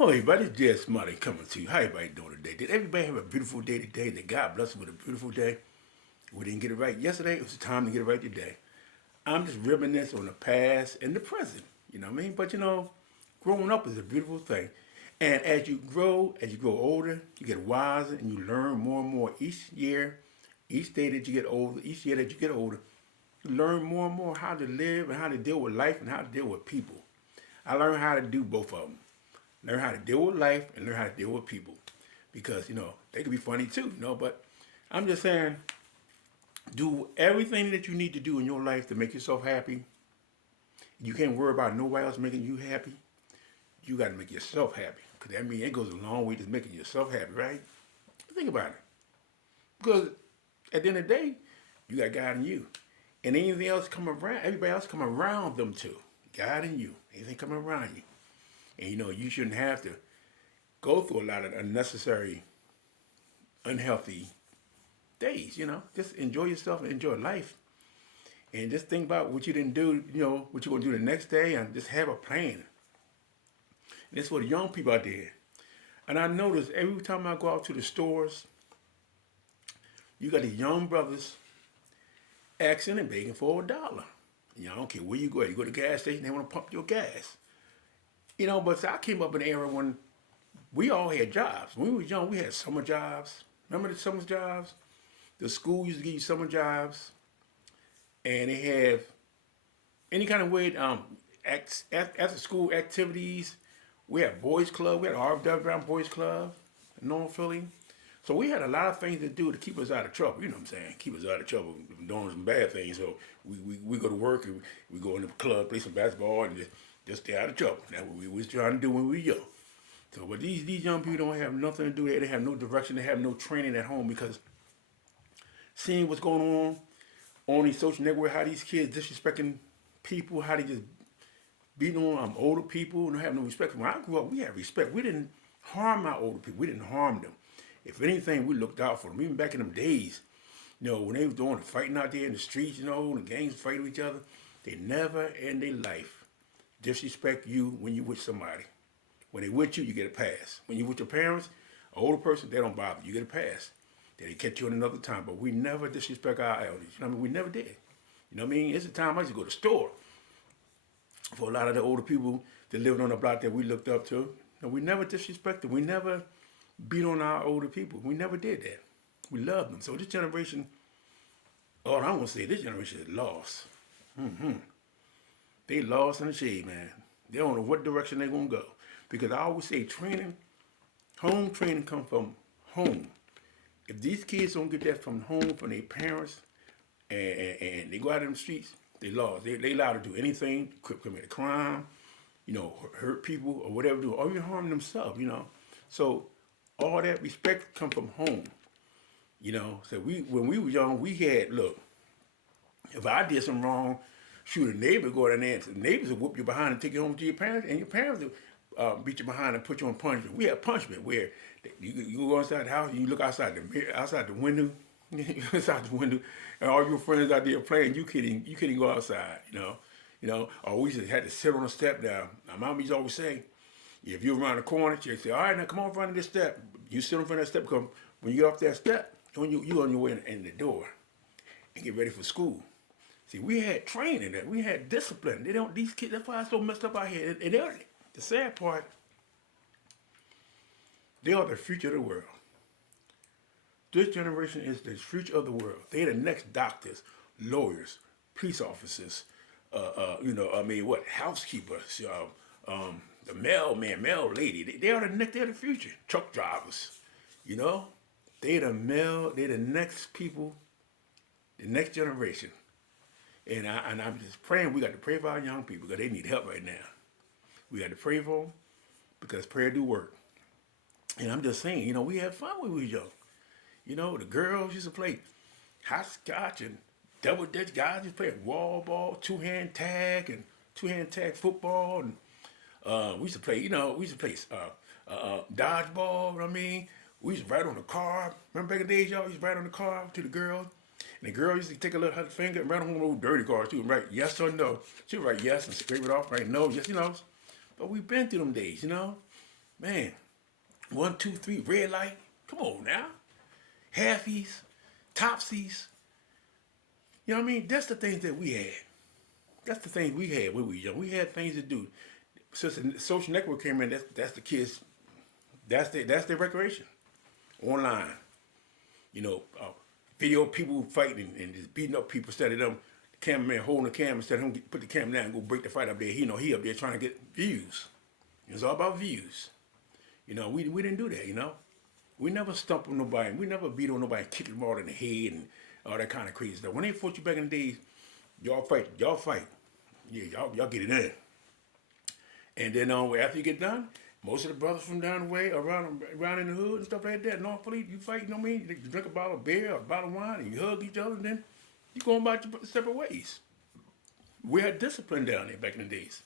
Oh, everybody, it's just Smiley coming to you. How everybody doing today? Did everybody have a beautiful day today? That God bless us with a beautiful day? We didn't get it right yesterday. It was time to get it right today. I'm just reminiscing on the past and the present. You know what I mean? But growing up is a beautiful thing. And as you grow older, you get wiser and you learn more and more each year, each day that you get older, each year that you get older, you learn more and more how to live and how to deal with life and how to deal with people. I learned how to do both of them. Learn how to deal with life and learn how to deal with people. Because, they can be funny too. But I'm just saying, do everything that you need to do in your life to make yourself happy. You can't worry about nobody else making you happy. You got to make yourself happy. Because that means it goes a long way to making yourself happy, right? Think about it. Because at the end of the day, you got God in you. And anything else come around, everybody else come around them too. God in you. Anything coming around you. And you shouldn't have to go through a lot of unnecessary, unhealthy days. Just enjoy yourself and enjoy life. And just think about what you didn't do, what you're going to do the next day, and just have a plan. And that's for the young people out there. And I notice every time I go out to the stores, you got the young brothers asking and begging for $1. I don't care where you go. You go to the gas station, they want to pump your gas. But see, I came up in an era when we all had jobs. When we were young, we had summer jobs. Remember the summer jobs? The school used to give you summer jobs, and they have any kind of way after school activities. We had boys club. We had RW Brown Boys Club in North Philly. So we had a lot of things to do to keep us out of trouble. You know what I'm saying? Keep us out of trouble from doing some bad things. So we go to work and we go in the club, play some basketball, and just stay out of trouble. That's what we was trying to do when we were young. So, but these young people don't have nothing to do. They have no direction. They have no training at home because seeing what's going on these social networks, how these kids disrespecting people, how they just beating on older people and don't have no respect. When I grew up, we had respect. We didn't harm our older people. We didn't harm them. If anything, we looked out for them. Even back in them days, when they was doing the fighting out there in the streets, the gangs fighting with each other, they never in their life disrespect you when you with somebody. When they with you, you get a pass. When you with your parents, an older person, they don't bother. You get a pass. They catch you in another time. But we never disrespect our elders. You know what I mean? We never did. You know what I mean? It's a time I used to go to the store. For a lot of the older people that lived on the block that we looked up to, we never disrespected. We never beat on our older people. We never did that. We loved them. So this generation, all I want to say, this generation is lost. Mm-hmm. They lost in the shade, man. They don't know what direction they're going to go. Because I always say home training comes from home. If these kids don't get that from home, from their parents, and they go out in the streets, they lost. They allowed to do anything, commit a crime, hurt people or whatever, or even harm themselves. So all that respect come from home. So when we were young, we had, look, if I did something wrong, shoot, a neighbor go down there, and the neighbors would whoop you behind and take you home to your parents, and your parents would beat you behind and put you on punishment. We had punishment where you go inside the house and you look outside the window, outside the window, and all your friends out there playing. You couldn't go outside. Or we just had to sit on a step. Now, my mom used to always say, if you're around the corner, she'd say, all right, now come on in front of this step. You sit in front of that step because when you get off that step, you on your way in the door and get ready for school. See, we had training, we had discipline. These kids, that's why it's so messed up out here. And the sad part, they are the future of the world. This generation is the future of the world. They're the next doctors, lawyers, police officers, housekeepers, the mailman, mail lady. They're the future. Truck drivers, they're the next people, the next generation. And I'm just praying we got to pray for our young people because they need help right now. We got to pray for them because prayer do work. And I'm just saying, we had fun when we were young. The girls used to play hopscotch and double dutch. Guys used to play wall ball, two-hand tag football. And we used to play, dodgeball, We used to ride on the car. Remember back in the days, y'all used to ride on the car to the girls? And the girl used to take a little finger and run on those dirty cars. She would write yes or no. She would write yes and scrape it off, write no, yes, But we've been through them days, Man, 1, 2, 3, red light. Come on now. Halfies, topsies. You know what I mean? That's the things that we had. That's the things we had when we were young. We had things to do. Since the social network came in, that's the kids. That's their recreation. Online. You know, video people fighting and just beating up people instead of them. The cameraman holding the camera instead of him put the camera down and go break the fight up there. He up there trying to get views. It's all about views. We didn't do that. We never stumped on nobody. We never beat on nobody, kicked them all in the head and all that kind of crazy stuff. When they fought you back in the days, y'all fight. Yeah, y'all get it in. And then after you get done, most of the brothers from down the way, around in the hood and stuff like that, North Philly, you fight, you know what I mean? You drink a bottle of beer or a bottle of wine and you hug each other and then you go about your separate ways. We had discipline down there back in the days.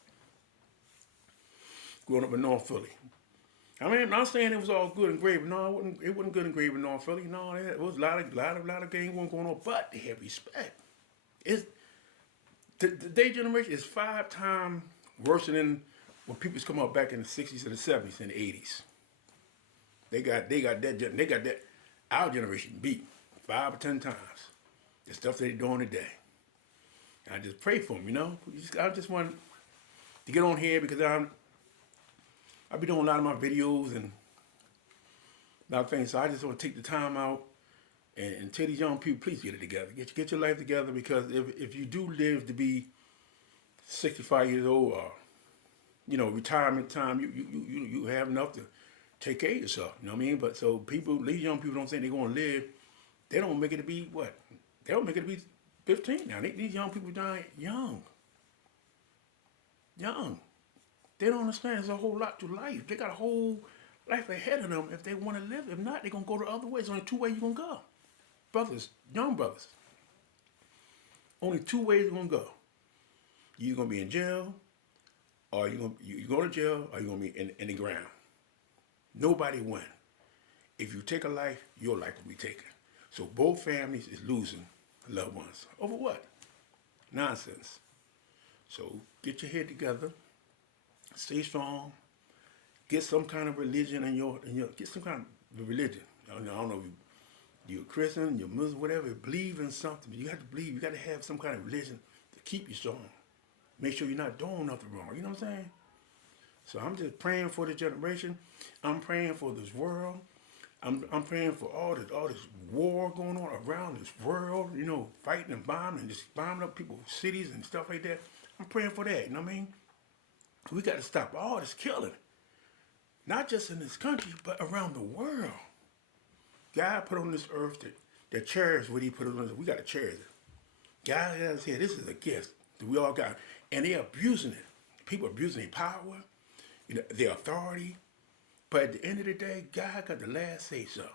Growing up in North Philly. I mean, I'm not saying it was all good and great, but no, it wasn't good and great in North Philly. No, it was a lot of gang going on, but they had respect. It's their generation is 5 times worse than when people's come up back in the 60s and the 70s and the 80s. They got that our generation beat 5 or 10 times. The stuff they're doing today. I just pray for them, I just want to get on here because I've been doing a lot of my videos and a lot of things, so I just want to take the time out and tell these young people, please get it together. Get your life together, because if you do live to be 65 years old or retirement time, you have enough to take care of yourself. You know what I mean? But so these young people don't think they're going to live. They don't make it to be what? They don't make it to be 15 now. These young people dying young. They don't understand there's a whole lot to life. They got a whole life ahead of them if they want to live. If not, they're going to go the other way. There's only 2 ways you're going to go. Brothers, young brothers. Only 2 ways you're going to go. You're going to be in jail, or you go to jail, or you're going to be in the ground. Nobody win. If you take a life, your life will be taken. So both families is losing loved ones. Over what? Nonsense. So get your head together. Stay strong. Get some kind of religion in your get some kind of religion. I don't know if you're a Christian, you're Muslim, whatever. Believe in something. You have to believe. You got to have some kind of religion to keep you strong. Make sure you're not doing nothing wrong. You know what I'm saying? So I'm just praying for the generation. I'm praying for this world. I'm praying for all this war going on around this world. Fighting and just bombing up people's cities and stuff like that. I'm praying for that. You know what I mean? We got to stop all this killing. Not just in this country, but around the world. God put on this earth to cherish what he put on us. We got to cherish it. God has said this is a gift that we all got. And they're abusing it. People are abusing their power, their authority. But at the end of the day, God got the last say so.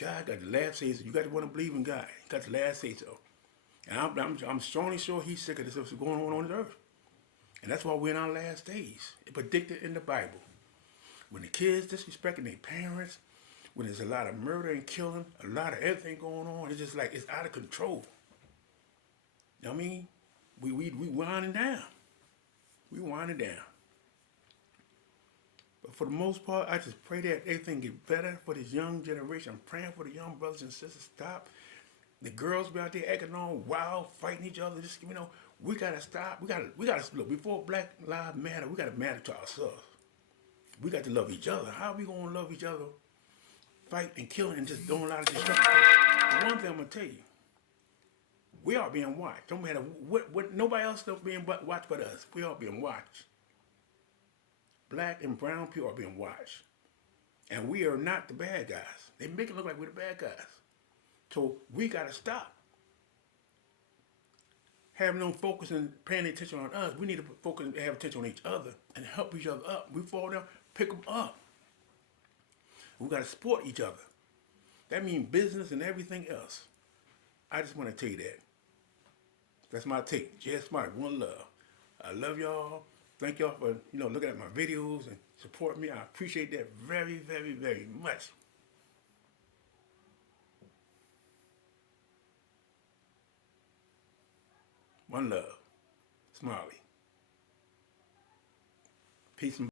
God got the last say so. You got to want to believe in God. He got the last say so. And I'm strongly sure he's sick of this stuff going on this earth. And that's why we're in our last days. It's predicted in the Bible. When the kids disrespecting their parents, when there's a lot of murder and killing, a lot of everything going on, it's just like it's out of control. You know what I mean? We winding down. We winding down. But for the most part, I just pray that everything get better for this young generation. I'm praying for the young brothers and sisters. Stop. The girls be out there acting all wild, fighting each other. Just we gotta stop. We gotta look. Before Black Lives Matter, we gotta matter to ourselves. We got to love each other. How are we gonna love each other? Fight and killing and just doing a lot of destruction. The one thing I'm gonna tell you, we are being watched. Don't matter what nobody else is being watched but us. We are being watched. Black and brown people are being watched. And we are not the bad guys. They make it look like we're the bad guys. So we gotta stop having them focus and paying attention on us. We need to focus and have attention on each other and help each other up. We fall down, pick them up. We gotta support each other. That means business and everything else. I just want to tell you that. That's my take. Just smart, one love. I love y'all. Thank y'all for looking at my videos and supporting me. I appreciate that very, very, very much. One love. Smiley. Peace and